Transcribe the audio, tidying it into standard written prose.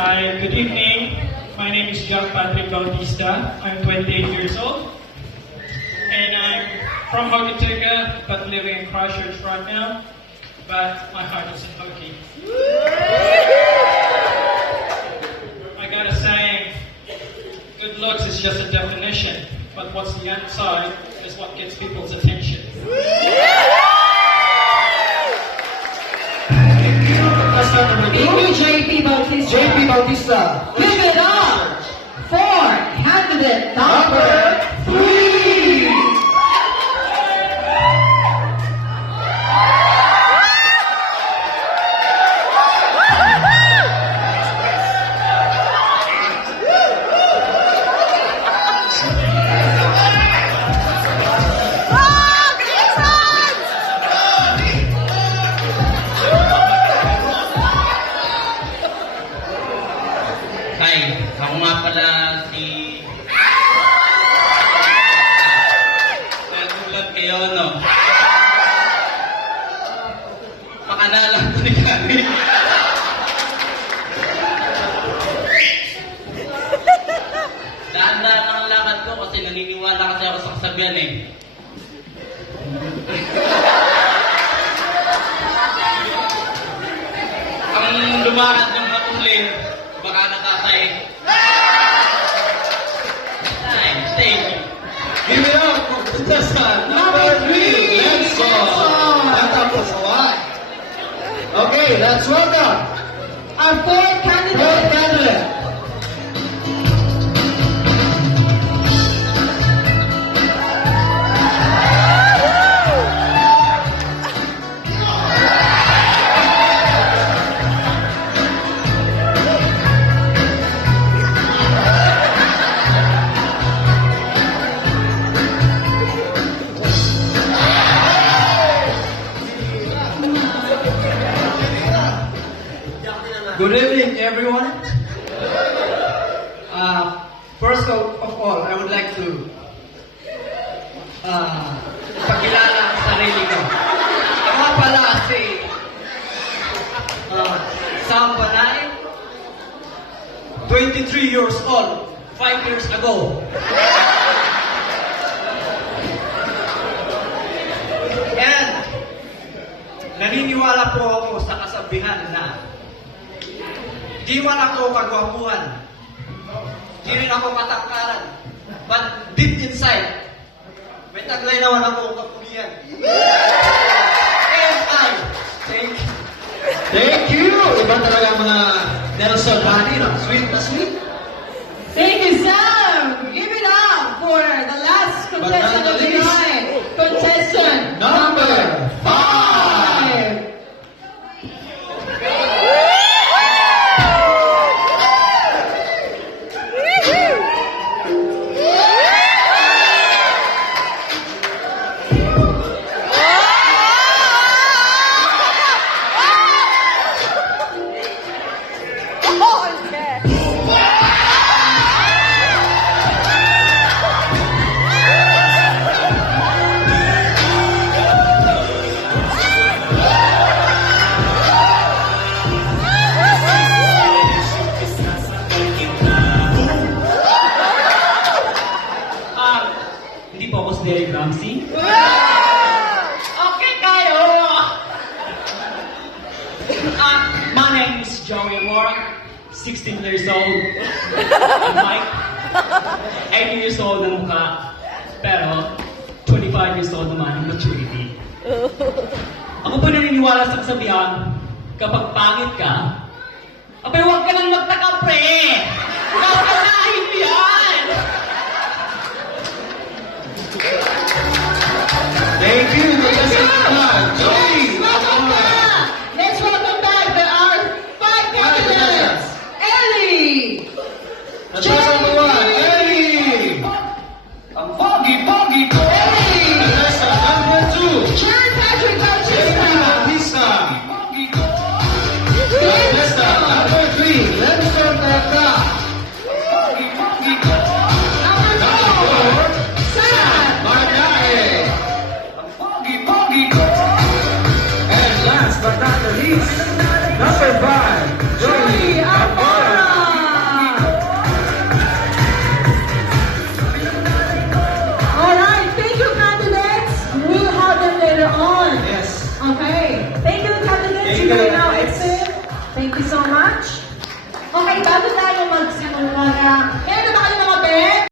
Hi, good evening. My name is John Patrick Bautista. I'm 28 years old. And I'm from Hokitika, but living in Christchurch right now. But my heart is in Hoki. I gotta say, good looks is just a definition, but what's the outside is what gets people's attention. Thank you, JP Bautista. JP Bautista. Give it up for candidate number 3. Hi, ako nga pala si... Naguglat kayo, no? Pakanalang ko ni Kami. Daan-daan ang lakad ko kasi naniniwala kasi ako sa kasabihan eh. Ang lumakad ng matulin, baka natatay. Nice, thank you. Give it up for contestant number 3, Lenson. Natapos away. Okay, let's welcome Our fourth third candidate. candidate. Good evening, everyone. First of all, I would like to pakilala ang sarili ko. Ako pala si Sam Panay, 23 years old, 5 years ago. And naniniwala po ako sa kasabihan na di man ako kagwapuhan, di rin ako katangkaran, but deep inside, may taglay naman ako kapugian. And I, thank you! Iba talaga mga Nelson Honey, no? Sweet na sweet. Thank you, Sam. Give it up for the last contestant of the night. Contestant Number 5! 5. Hindi po ako si Derek Ramsey. Okay kayo. My name is Joey Moore, 16 years old. Mike, 18 years old na mukha, pero 25 years old naman ang maturity. Ako po naniniwala sa kasabihan, kapag pangit ka, abay huwag ka nang magtaka, pre! Kakanahin mo yan! Thank you, Joey! Welcome back. Let's welcome back our 5 candidates. Ellie. Contestant number 1, Eddie! Ang pogi ko! Ellie. Contestant number 2, John Patrick Bautista. Bautista! Contestant number 3, Lenson Tata! much. Okay, bago tayo magsimula, meron na ba kayo mga bet?